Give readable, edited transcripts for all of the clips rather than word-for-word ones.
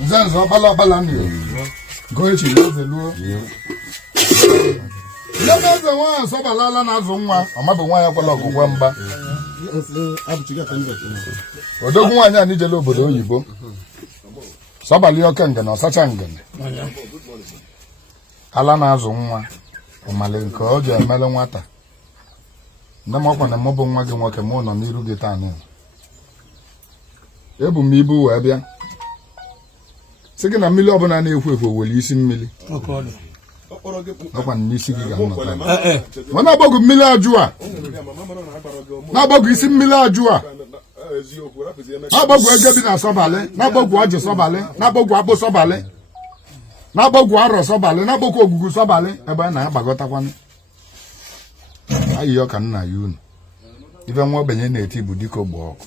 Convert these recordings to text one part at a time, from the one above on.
Nzenzo bala ni. Go echi leze luo. Leze nwa so balala na azụ nwa, amabo nwa ya kwala ogugwa mba. Odogwu nwanyị anyị jele obodo oyibo. Sobali oke ngene ọsacha ngene. Ala na azụ nwa. Ọmali nke o ji emele nwata. Ndị mọkwa na mọbụ nwa gị nwoke mụ nọ n'iru gị taa nị. Ebu m ibu wee bịa. Sị gị na mmiri ọbụla na-ekwu ekwu oweli isi mmiri. Ọkwa n'isi gị ga-anọta. Ma na-agbọgụ mmiri ajụ a. Na-agbọgụ isi mmiri ajụ a. Na-agbọgụ ege bi na Sobali. Na-agbọgụ ọjị Sobali. Na-agbọgụ akpụ Sobali. Na-agbọgụ arọ Sobali. Na-agbọgụ ogugu Sobali. Ebe a na-agbagọtakwanụ. Ayiyo ka nna ya unu. Ife nwa ogbenye na-eti bụ dịka ogbe ọkụ.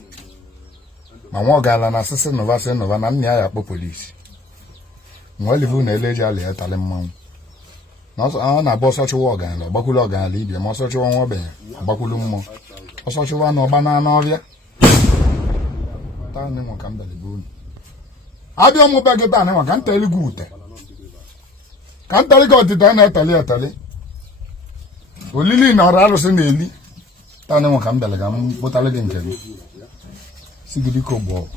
Ma nwa ọgala na asịsị nọva na nna ya akpọ polisi. Nwa olivu na eleji ala ya tali mmanwụ. Ọ na-abụ ọsọchịwa ọgala, ọgbakwulu ọgala ibia, ma ọsọchịwa nwa ogbenye, ọgbakwulu mmụọ. Ọsọchịwa na ọgba na n'ọbịa. Taa nị nwa ka m dalibe unu. Abịa ọmụbe gị taa nị nwa ka m teli gị ute. Ka m teli gị ọtịta na-eteli. Olili na ọrụ alụsị na-eli. Taa nị nwa ka m bịara ka m kpụtara gị nke gị. Sigidiko bụ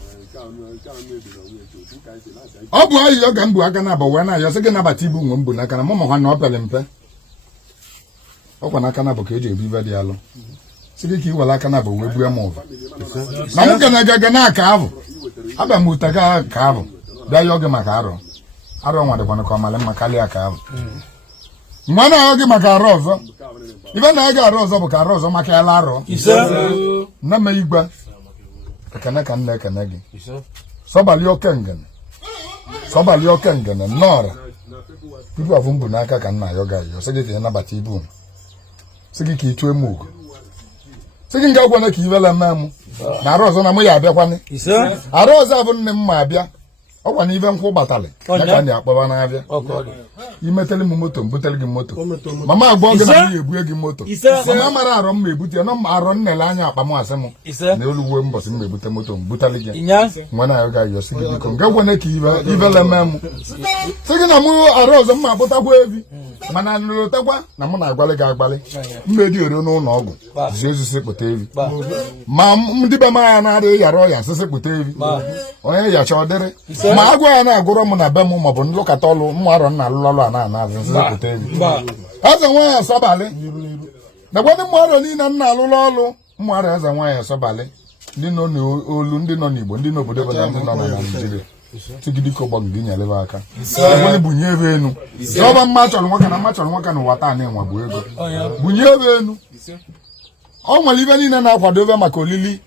ọ bụ ayi oge mbụ aka na-abụ wee na-ayọ sị gị nabata ibu nwe mbụ n'aka na mụ makwa na ọ pere mpe ọkwa n'aka na bụ ka eji ebu ibe dị alụ sị gị ka iwere aka na bụ wee bue m ụva na m ga na aka abụ abịa m ute ka abụ bịa ya oge maka arọ nwa dịkwana ka ọmalị mma karịa ka abụ mgbe a na-ayọ gị maka arọ ọzọ ibe na-aga arọ ọzọ bụ ka arọ ọzọ maka ala arọ nne m igwe ekene ka nna ekene gị Sobali oke ngene nnọọra ibu avụ mbụ n'aka ka nna ayọ ga-ayọ sị gị ka ị nabata ibu m sị gị ka ị chụọ m ugo sị gị nga gwana ka ivele mee m na arụ ọzọ na mụ ya abịakwanị arụ ọzọ abụ nne m ma abịa ọkwa na ive nkwụ gbatalị ya ka ndị akpọba na-abịa imetele m moto mbutere gị moto mama agwọ gị na m ebue gị moto mama mara arọ m ebute na arọ nnele anya akpa m asị m na olugwe mbọsị m ebute moto mbutere gị nwa na ya ga-ayọ sị gị biko nga gwene ka ivele mee m sị gị na mụ arụ ọzọ m akpụtakwa evi mana nlụtakwa na mụ na-agbalị gị agbalị mmedi ore n'ụlọ ọgwụ zi osisi kpụta evi ma ndị be m anya na-adịghị yara ọya nsịsị kpụta evi onye yacha ọ dịrị ma agwa ya na-agụrọ m na be m maọbụ nlụkọta ọlụ mụ arọ nna alụlọlụ a na-anazị nsịsị kpụta evi eze nwa ya Sobali nakwa ndị mụ arọ niile nna alụlọ ọlụ mụ arọ eze nwa ya Sobali ndị nọ n'olu ndị nọ n'Igbo ndị n'obodo bụ na ndị nọ na Naịjirịa Sigidiko gbọgụ gị nyelebe aka enwere bunye ebe enu ọba mma chọrọ nwoke na ụwa taa na-enwe bụ ego bunye ebe enu ọ nwere ibe niile na-akwadobe maka olili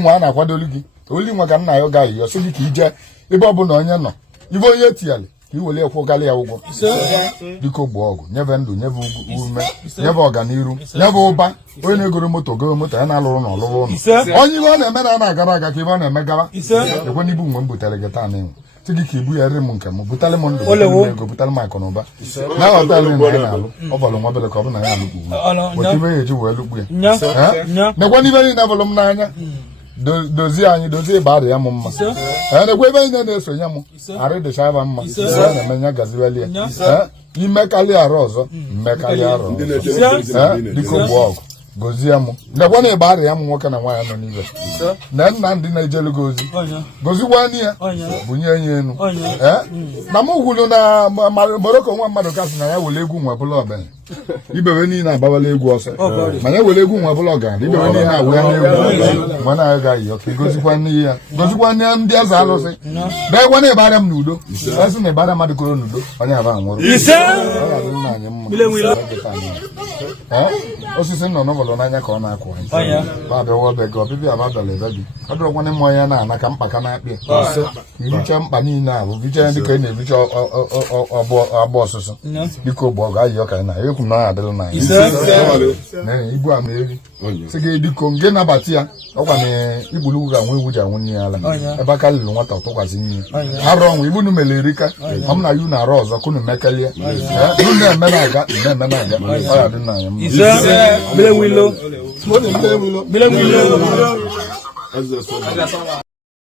nwa a na-akwadolu gị olili nwa ka nna ya ga ayọ sị gị ka ije ebe ọ bụla onye nọ ibe onye etinyere ka iwere ekwụgalị ya ụgwọ biko gbuo ọgụ nyebe ndụ nyebe ume nyebe ọganiru nyebe ụba onye na-egoro moto goro moto ya na-alụrụ na ọlụrụ ụlọ onye ibe ọ na-eme na na-agara aga ka ibe ọ na-eme gara ekwe n'ibu mgbe m butere gị taa n'enwe sị gị ka ibu ya rị m nke m butere m ndụ ego butere m akụ na ụba na họtelụ na ya na-alụ ọ bọlụ nwa bele ka ọ bụ na ya alụkpu otu ibe ya eji wee lụkpu ya nekwe n'ibe niile bụlụ m n'anya dozie ịba ya m mma nekwe ebe niile na-esonye m arụ dịcha aba mma na-eme ya gaziweli ya imekarị arụ ọzọ mmekarị arụ dịka ogbu ọgụ gozie m nekwa na ịgba arịa m nwoke na nwaanyị nọ n'ibe na nna ndị na-ejelu gị ozi gozikwanụ ya bunye ya enu na m gwuru na Morocco nwa mmadụ kasị na ya were egwu nwa bụla ọbịa ibebe niile agbawala egwu ọsọ mana ewere egwu nwa bụla ọgaranya ibebe niile awụ ya n'egwu mana ya gaghị ọka gozikwanụ ya ndị eze alụsị beekwa na ịbara m n'udo esi na ịbara mmadụ koro n'udo onye aba nwụrụ osisi nọ n'ụlọ n'anya ka ọ na-akụ anyị babịawa be gị ọbịbịa ababịala ebe gị ọ dụrọkwana mmụọ ya na-ana ka mkpaka na-akpị ibicha mkpa niile ahụ bicha dịka ị na-ebicha agba ọsụsụ biko gba ọgụ ayị ọka na ekwu na adịrị na ibu ama eri sị gị biko nge nabata ya ọkwa na igburu ga nwe ewu ji anwụ nne ya ala ebe aka lụrụ nwata tụkwasị nne arụ ọnwụ ibu nu mere erika ọ m na yu na-arụ ọzọ kunu mekelie unu na-eme na-aga ọ ya dị na anya mma